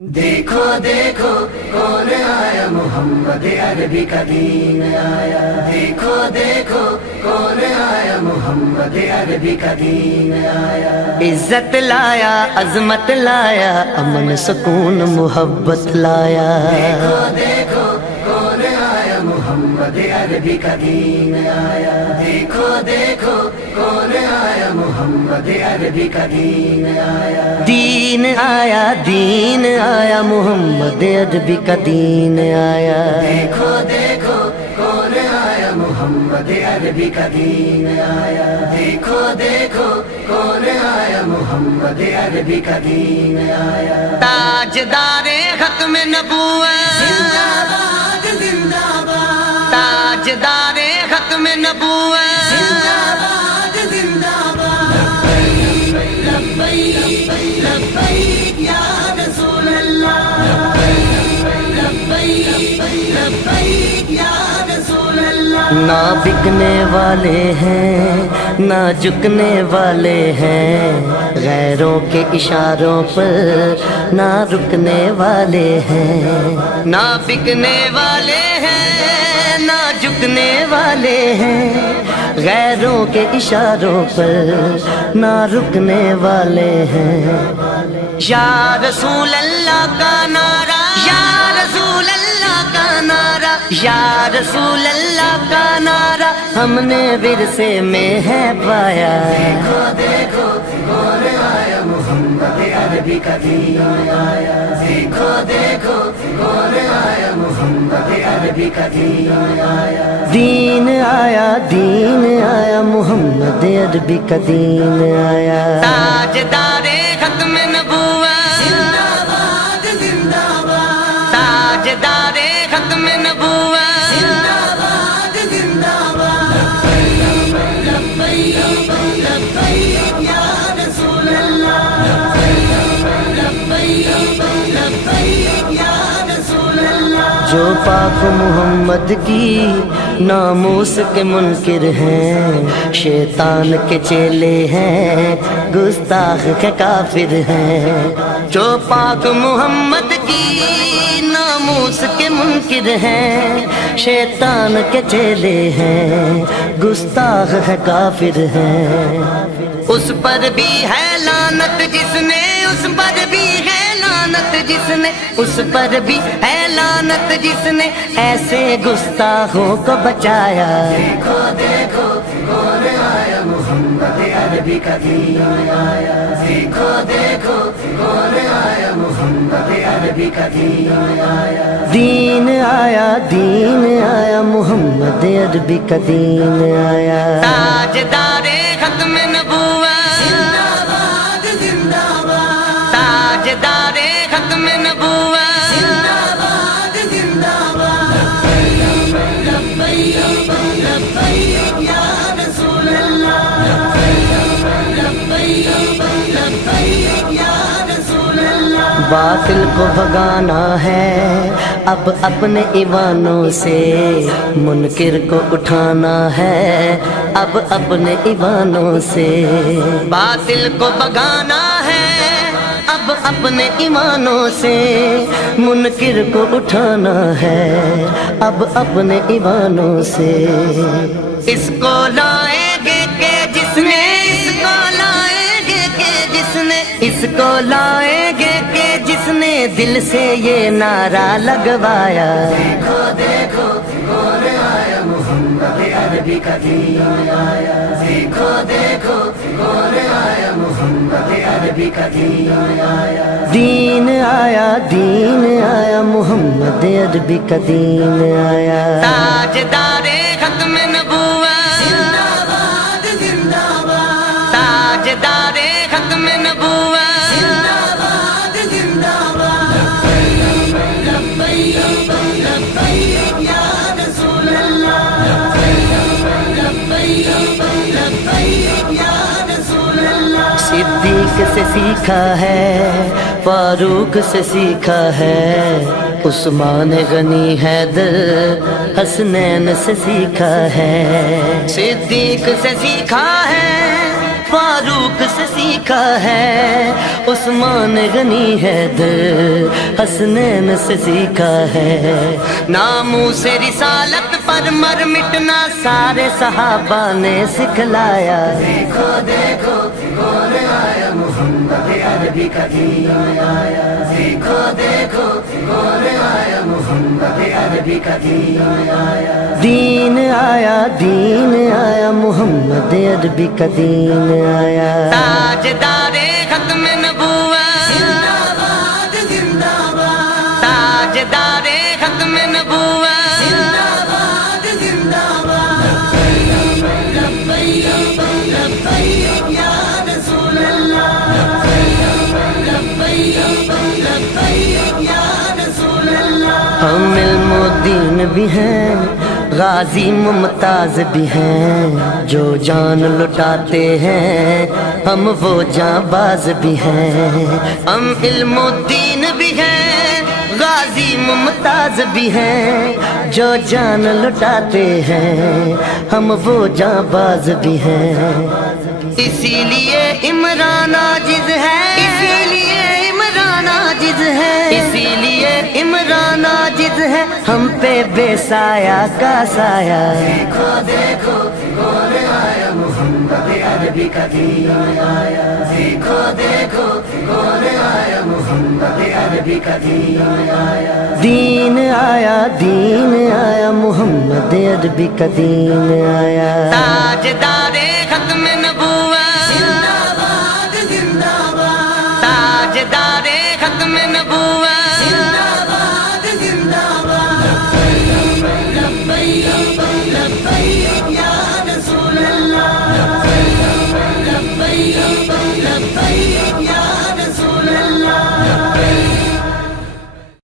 دیکھو دیکھو کون آیا محمد عربی کا دین آیا، دیکھو دیکھو کون آیا محمد عربی کا دین آیا، عزت لایا، عظمت لایا، امن سکون محبت لایا۔ دیکھو دیکھو کون آیا محمد عربی کا دین آیا، دیکھو دیکھو کون آیا محمد عربی کا دین آیا، دین آیا، دین آیا، محمد عربی کا دین آیا۔ دیکھو دیکھو کون آیا محمد عربی کا دین آیا، دیکھو دیکھو کون آیا محمد عربی کا دین آیا، تاجدار ختم نبوت، زندہ باد زندہ باد، تاجدار ختم نبوت، زندہ باد زندہ باد، لبیک لبیک یا رسول اللہ، لبیک لبیک یا رسول اللہ۔ نہ بکنے والے ہیں نہ جھکنے والے ہیں، غیروں کے اشاروں پر نہ رکنے والے ہیں، نہ بکنے والے ہیں نہ جھکنے والے ہیں، غیروں کے اشاروں پر نہ رکنے والے ہیں۔ یا رسول اللہ کا نعرہ، یا رسول اللہ کا نعرہ، یا رسول اللہ کا نعرہ ہم نے ورثے میں ہے پایا۔ دیکھو دیکھو کون آیا محمد عربی کا دین آیا، دیکھو دیکھو کون آیا محمد عربی کا دین آیا، دین آیا، دین آیا، محمد عربی کا دین آیا۔ تاجدار ختم نبوت، زندہ باد زندہ باد، تاجدار ختم نبوت، زندہ باد زندہ باد، لبیک لبیک یا رسول اللہ، لبیک لبیک یا رسول اللہ۔ جو پاک محمد کی ناموس کے منکر ہیں، شیطان کے چیلے ہیں، گستاخ کے کافر ہیں۔ جو پاک محمد کی ناموس کے منکر ہیں، شیطان کے چیلے ہیں، گستاخ ہے کافر ہیں۔ اس پر بھی ہے لعنت جس نے، اس پر بھی ہے لعنت جس نے، اس پر بھی ہے لعنت جس نے ایسے گستاخوں کو بچایا۔ دیکھو دیکھو کون آیا محمد عربی کا دین آیا، دیکھو دیکھو کون آیا محمد عربی کا دین آیا، دین آیا، دین آیا، محمد عربی کا دین آیا۔ تاجدار ختم نبوت، زندہ باد زندہ باد، تاجدار ختم نبوت، زندہ باد زندہ باد، لبیک لبیک یا رسول اللہ، لبیک لبیک یا رسول اللہ۔ باطل کو بھگانا ہے اب اپنے ایوانوں سے، منکر کو اٹھانا ہے اب اپنے ایوانوں سے۔ باطل کو بھگانا ہے اب اپنے ایمانوں سے، منکر کو اٹھانا ہے اب اپنے ایمانوں سے۔ اس کو لائیں گے کہ جس نے، اس کو لائیں گے کہ جس نے، اس کو لائیں گے کہ جس نے دل سے یہ نعرہ لگوایا۔ دیکھو دیکھو کون آیا محمد عربی کا دین آیا، دیکھو دیکھو کون آیا محمد عربی کا دین آیا، دین آیا، دین آیا، محمد عربی کا دین آیا۔ تاجدار ختم نبوت، زندہ باد زندہ باد، تاجدار ختم نبوت، زندہ باد زندہ باد، لبیک لبیک یا رسول اللہ، لبیک لبیک یا رسول اللہ۔ صدیق سے سیکھا ہے، فاروق سے سیکھا ہے، عثمان غنی حیدر حسنین سے سیکھا ہے۔ صدیق سے سیکھا ہے، فاروق سے سیکھا ہے، عثمان غنی حیدر حسنین سے سیکھا ہے، ناموں سے رسالت پر مر مٹنا سارے صحابہ نے سکھلایا۔ دیکھو دیکھو کون آیا محمد عربی کا دین آیا، دیکھو دیکھو کون آیا محمد عربی کا دین آیا، دین آیا، دین آیا، محمد عربی کا دین آیا۔ تاجدار ختم نبوت، زندہ باد زندہ باد، تاجدار ختم نبوت، زندہ باد زندہ باد، لبیک لبیک یا رسول اللہ، لبیک لبیک یا رسول اللہ۔ ہم علم و دین بھی ہیں، غازی ممتاز بھی ہیں، جو جان لٹاتے ہیں ہم وہ جاں باز بھی ہیں۔ ہم علم و دین بھی ہیں، غازی ممتاز بھی ہیں، جو جان لٹاتے ہیں ہم وہ جاں باز بھی ہیں۔ اسی لیے عمران عاجز ہے، اسی لیے عمران عاجز ہے، اسی لیے عمران عاجز ہے، ہم پہ بے سایہ کا سایہ۔ دیکھو دیکھو کون آیا محمد عربی کا دین آیا، دیکھو دیکھو کون آیا محمد عربی کا دین آیا، دین آیا، دین آیا، محمد عربی کا دین آیا۔ تاجدار ختم نبوت، زندہ باد زندہ باد، تاجدار ختم نبوت،